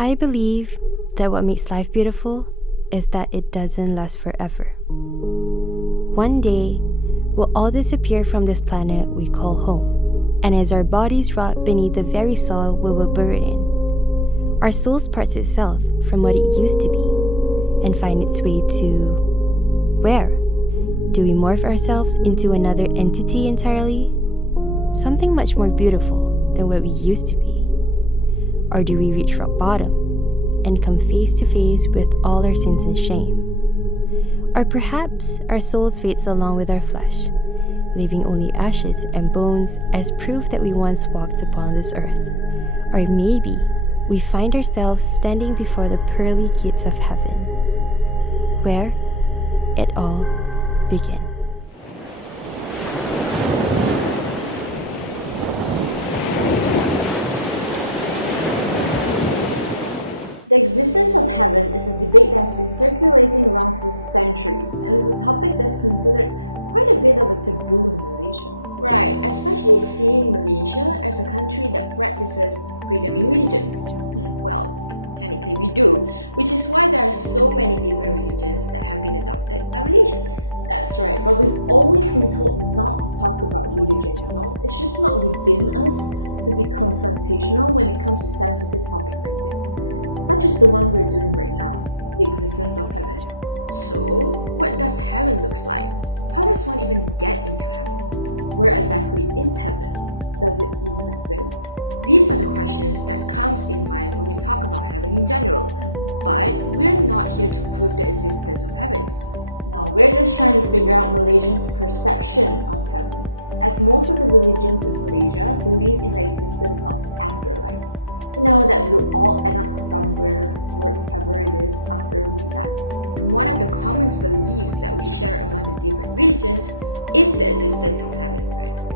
I believe that what makes life beautiful is that it doesn't last forever. One day, we'll all disappear from this planet we call home, and as our bodies rot beneath the very soil we were buried in, our soul parts itself from what it used to be and find its way to where? Do we morph ourselves into another entity entirely? Something much more beautiful than what we used to be? Or do we reach rock bottom and come face to face with all our sins and shame? Or perhaps our souls fades along with our flesh, leaving only ashes and bones as proof that we once walked upon this earth. Or maybe we find ourselves standing before the pearly gates of heaven, where it all began. The existence of heaven is a debate that has been circulating around for centuries and is a topic that's considered quite a bit of a taboo in Malaysia. Right, especially seeing Malaysia as a country that practices freedom in religion. Well, technically we do, which is why there are so many different religions that have been adopted by Malaysians. That's right, but we've always been told not to talk about religion, you know? It's just not within us to be confrontational when it comes to sensitive topics like this, such as the one we're doing right now, the existence of heaven. So, what does heaven look like? How does one even get into heaven? Where exactly is heaven? Does it even exist? These are the questions that comes in mind when we talk about heaven in general. But we're not here to prove the existence of heaven. No, we're just trying to figure out Malaysians' perception of heaven, as most of the religions in Malaysia believe in the existence of afterlife. You know, that we'll all end up somewhere, wherever it is, after we die. And one of the common beliefs that we share among the different religions is the existence of heaven.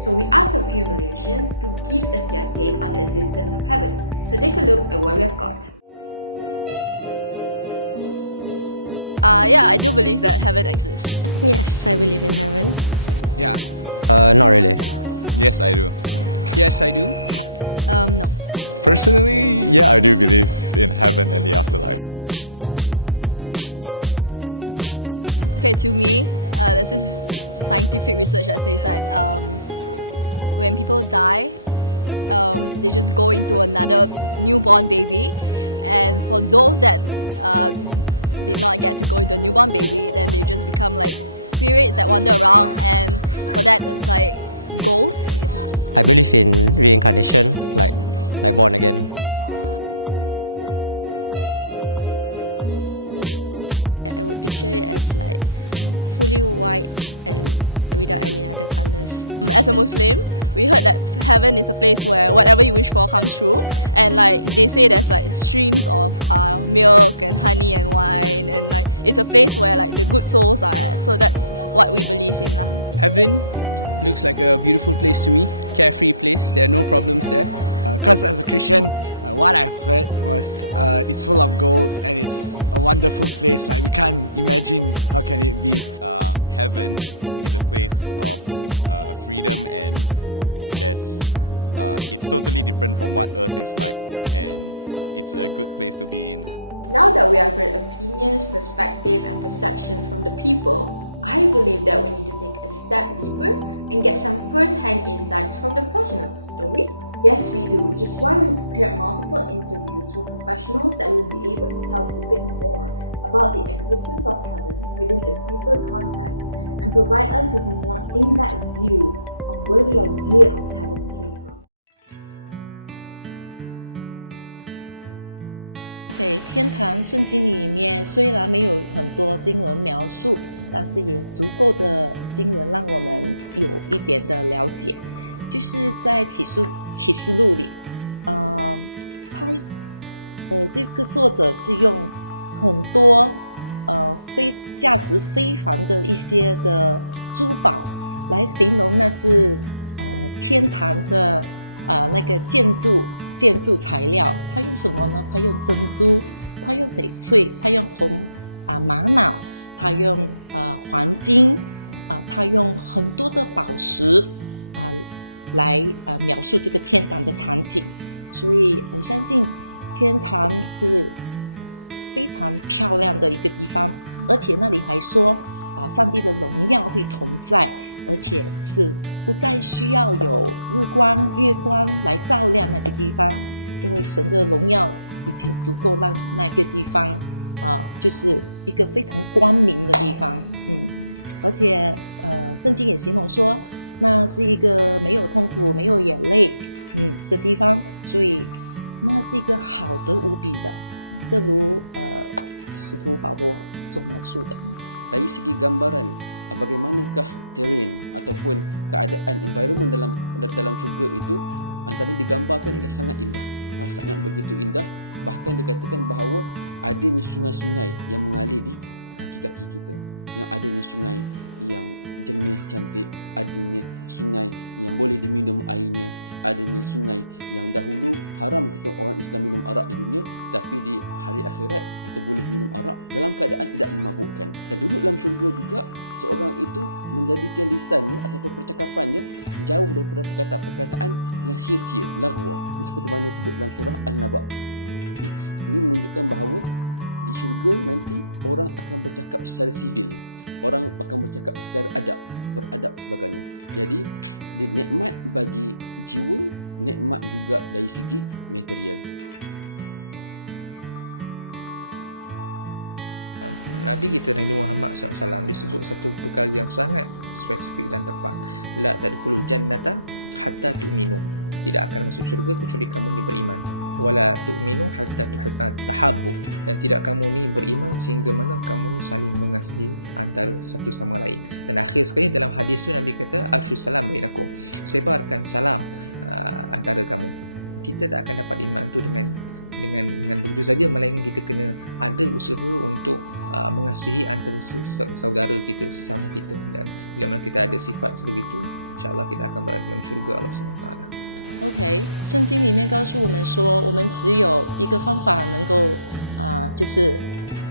So we asked a few Malaysians to give us their take on the existence of heaven. So take a look at what we have got. Yeah, I do believe that heaven exists. Yes, I believe in heaven. Yeah. Not really. Yes, I do. Yes, I do. No. Personally, yeah, I do believe in heaven and the afterlife. Okay, to me, there's this scientific research that says that when people die, they just go into another newborn baby, and for those that did not get to go into a newborn baby, then they just become like spirits that wander around, and for that it's like ghosts. I believe in reincarnation, like born again. I would picture it as like fully white and without any other colors. As a Muslim, we heard that heaven is a place where whatever you wish for comes true, and like they say there's like streams of milk and honey and wine, and like it's a place where like the good souls are at. So that's what we believe in lah. Heaven looks like a beautiful place to me, carefree place. There are no problems there. Because as a Christian, what I've heard was it's full of gold and it's a wonderful place. Like we can't imagine how can it be. Heaven is a place of freedom, and it's totally different from what Earth is like, and it's a good place to be in. Now that we have heard opinions, perspective and perceptions from the people, I believe that we need to take a step deeper and get some first-hand insights from the professionals, don't we? Yes, we do, which is why we prepared multiple interviews with professionals that will be able to tell us a bit more about the existence of heaven within a deeper context and provide us with a more in-depth view of where the idea of heaven came from. Okay, 天堂圣经里面虽然没有很多经文描述，但是也足够的经文让我们有一点的了解。就是在启示录里，这个作者是用很多价值非凡的一些的珠宝来形容那是天堂的那个建筑材料。他用什么呢？他用珍珠，他用翡翠，他用红玛瑙，他用黄金他用很多的宝石来描述这个天堂的场景。所以我相信天堂是非常漂亮的一个地方，而且那里还说上帝的荣耀会同在，而且是不再需要有日光、月光来照亮那个地方，因为神的荣耀已经足够让那个地方就是一个非常光明的地方。而且圣经也形容说那是一个没有痛苦、没有眼泪的地方，所以那是一个好得无比的，正如使徒保罗所描述的。 Dari segi gambaran bagaimanakah terrain ataupun keadaan environment dalam syurga itu antara digambarkan ialah sangat indah, sangat begitu indah. Bahkan dikatakan bahawa adanya sungai-sungai yang mengalir di kaki-kaki kita, yang adanya sungai yang jernih cantik, adanya sungai yang boleh diminum airnya, adanya sungai yang dahulu haram kita orang Islam minum arak di dunia, tapi di hari akhirat kita boleh minum arak dalam keadaan tidak memabukkan. Dan duduk dalam syurga juga seorang itu menjadikan lisannya ataupun percakapannya jauh daripada perkataan-perkataan yang sia-sia, laghwa, seperti mana disebut dalam surah An-Naba. Ini menunjukkan bahawa di syurga nanti orang akan bercakap secara sivil, orang akan bercakap secara beradab sebagainya. Jadi dia nikmat bagi jiwa, nikmat juga dari segi material. Nabi kita Nabi Muhammad SAW disebut satu perkara yang sangat spesifik dan tepat. La tadkhulul jannata hatta tu'minu. Tidak akan masuk syurga kecuali kamu ni beriman. Wala tu'minu hatta tahabbu. Dan tidak kamu ni beriman sehingga mana kamu ni saling mengasihi antara satu sama lain. Dan akhir sekali dalam hadis tu Nabi kata afshu salam bainakum. Sebarkan salam antara kamu. Kita tak akan dapat iman tu dengan begitu saja, melainkan kita kena ada usaha untuk mengasihi antara saudara kita, sesama kita. Dan bila mana kita ada sifat sebegitu, insya-Allah kita akan berada dalam syurga Allah SWT. OK， 圣经里面告诉我们说，我们只有一个方法能够就是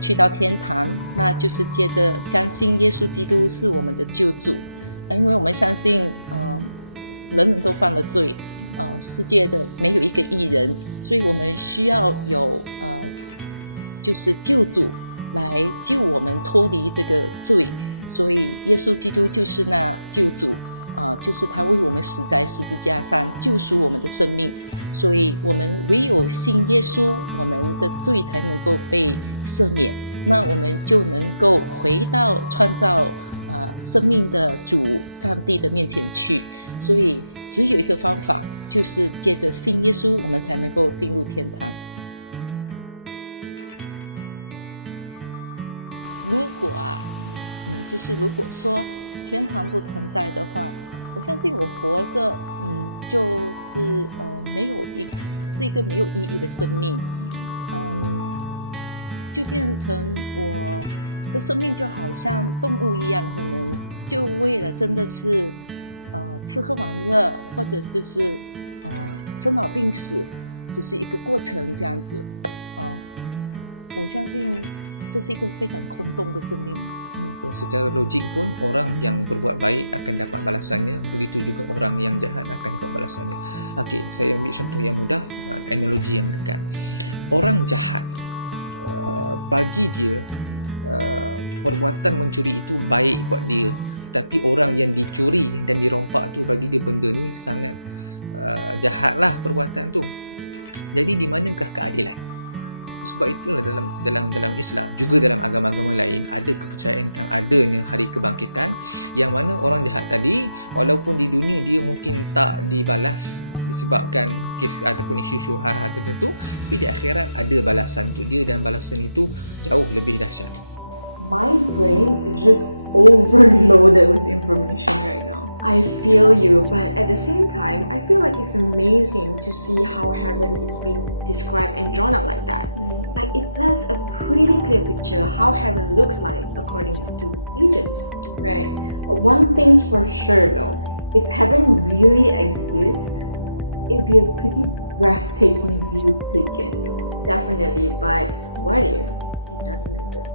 去到天堂，那就是借着相信耶稣基督是我们的救主。因为我们相信人人都犯了罪，世界的没有一个义人，所以我们需要有就是救主来救我们脱离这个罪，所以耶稣基督就是那救主。就是他为我们死在十字架上救赎我们的生命，所以我们唯有信耶稣，我们的罪才能够被赦免，那我们就能够回到创造生命的主上帝的面前去。所以只有一个方法，就是借着信耶稣，我们才能够进入天堂。如果就是如果说天堂不存在的话，我相信我活着就是是一个没有意义的生命，就变成我的生命就好像动物一样，可能就为了真的是吃喝玩乐，或者就是生老病死，只是一个过程这样子。我相信这是一个非常空洞的生命。Secara logik pun orang yang berbuat baik akan dapat balasannya, begitu juga orang yang jahat akan dapat balasannya. Okey, saya ambil contoh yang mudah, analogi yang dekat. Orang jahat bagi dia perbuatan mencuri itu baik buat dia, tapi orang yang dicuri dan dirompak tu bagi dia benda ni sangat jahatlah perbuatan tu. Jadi di manakah keadilan? Sebab itulah dalam Islam, juga dalam agama-agama lain, ada kepercayaan tentang adanya hari kebangkitan, yang mana orang jahat tadi walaupun di dunia dia mungkin tak dibalas disebabkan kes ataupun isu syubhat tertentu, tapi di akhirat ada balasan untuk dia, dan balasan itu jauh lebih dahsyat. My brain is just overloaded with information right now. I feel you, but at the same time, I feel like it's amazing to see how heaven is being described and drawn out like that. Like it paints a pretty clear picture how heaven looks like according to religions. Right. One thing's for sure though, if heaven really exists, it'd be a pretty breathtaking view to take in though. Definitely, but what if it doesn't exist?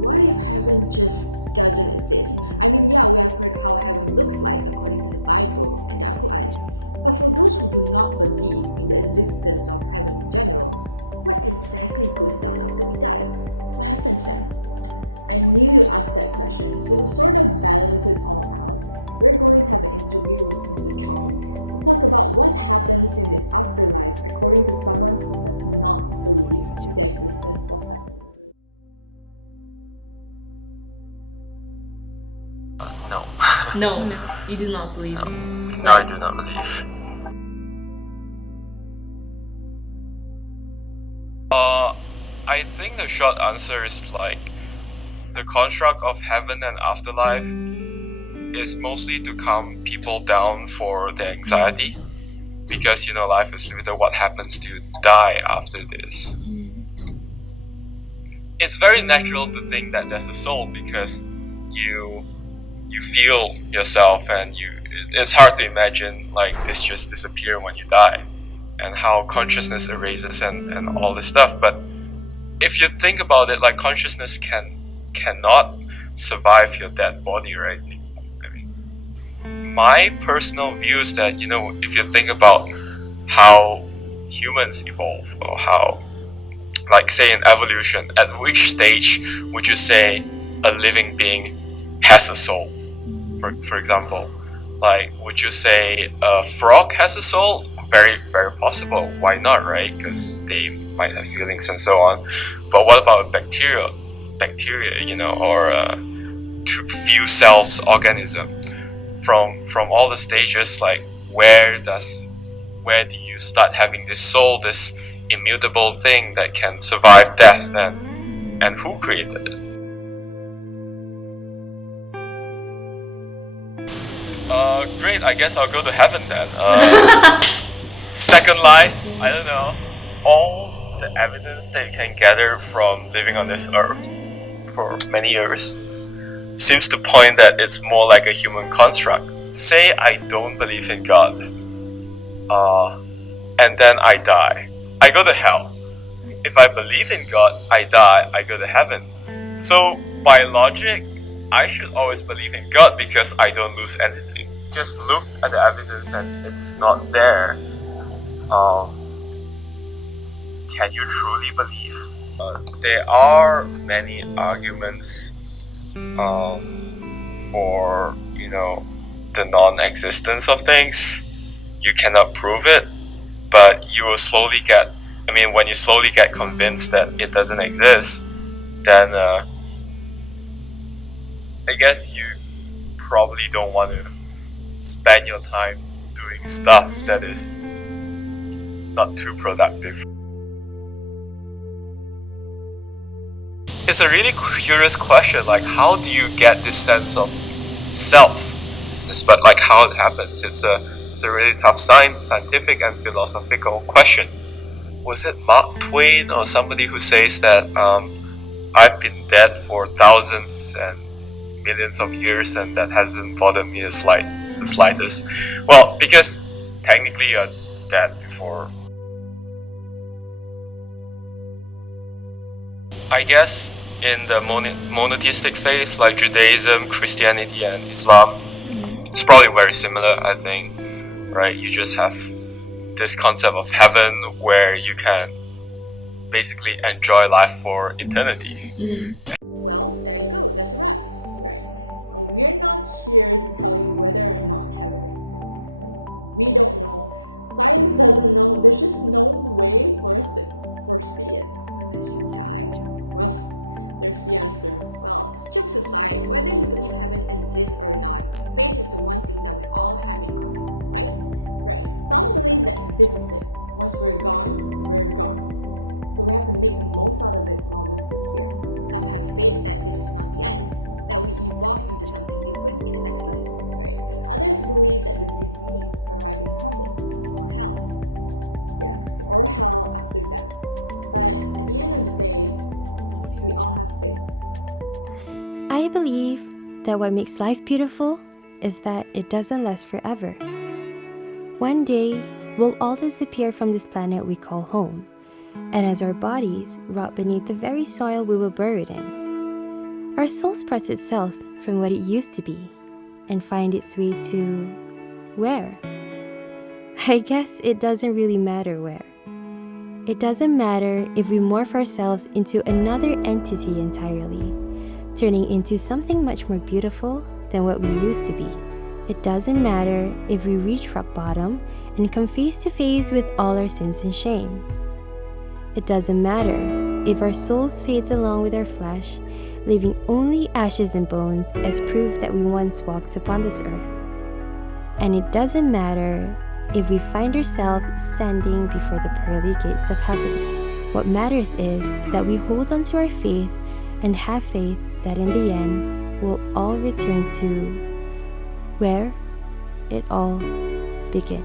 What if heaven just doesn't exist? I mean, yeah, we have heard how heaven looks like according to the Bible and the Quran. But for those who do not believe in the existence of heaven in general, what exactly goes down after we die? What happens then? I knew you asked that question, so to sort of balance it all out, we're going to have an interview with Mr. Chong to talk about what happens in the afterlife according to someone who does not believe in the existence of heaven. No. No, you do not believe. No, I do not believe. I think the short answer is like the construct of heaven and afterlife is mostly to calm people down for their anxiety, because life is limited. What happens to die after this? It's very natural to think that there's a soul because you feel yourself, and it's hard to imagine like this just disappear when you die, and how consciousness erases and all this stuff. But if you think about it, like consciousness cannot survive your dead body, right? I mean, my personal view is that if you think about how humans evolve, or how, like say in evolution, at which stage would you say a living being has a soul? For example, like would you say a frog has a soul? Very, very possible. Why not, right? Because they might have feelings and so on. But what about a bacteria, or a few cells organism? From all the stages, like where do you start having this soul, this immutable thing that can survive death, and who created it? Great, I guess I'll go to heaven then. Second life, I don't know. All the evidence that you can gather from living on this earth for many years seems to point that it's more like a human construct. Say I don't believe in God, and then I die. I go to hell. If I believe in God, I die, I go to heaven. So, by logic, I should always believe in God because I don't lose anything. Just look at the evidence and it's not there. Can you truly believe? There are many arguments for the non-existence of things. You cannot prove it, but you will slowly get. When you slowly get convinced that it doesn't exist, then I guess you probably don't want to spend your time doing stuff that is not too productive. It's a really curious question, like how do you get this sense of self? But like how it happens, it's a really tough scientific and philosophical question. Was it Mark Twain or somebody who says that I've been dead for thousands and millions of years and that hasn't bothered me the slightest? Well, because technically you're dead before. I guess in the monotheistic faith like Judaism, Christianity and Islam, it's probably very similar, I think, right? You just have this concept of heaven where you can basically enjoy life for eternity. Well, there you go, that's a wrap. Right. And we're not here to tell you whether or not heaven exists. We don't know. Science doesn't know. There's just no way for us to foresee it. Unless you die? Well, there's the answer. Well, jokes aside, whether you believe heaven exists or not, faith is the one thing that we all have in common, right? Right. Some believe that this is it. Once we're gone, we're gone. So we have to make the most out of it while we're still here. Some have faith that this is not the end, that we evolve into something different in the next life. Right. And others believe that the deceased arrive in heaven or hell. Yes, or hell after death. But at the end of the day, we all have faith. I believe that what makes life beautiful is that it doesn't last forever. One day, we'll all disappear from this planet we call home, and as our bodies rot beneath the very soil we were buried in, our soul spreads itself from what it used to be and finds its way to where? I guess it doesn't really matter where. It doesn't matter if we morph ourselves into another entity entirely, turning into something much more beautiful than what we used to be. It doesn't matter if we reach rock bottom and come face to face with all our sins and shame. It doesn't matter if our souls fades along with our flesh, leaving only ashes and bones as proof that we once walked upon this earth. And it doesn't matter if we find ourselves standing before the pearly gates of heaven. What matters is that we hold on to our faith and have faith that in the end we'll all return to where it all began.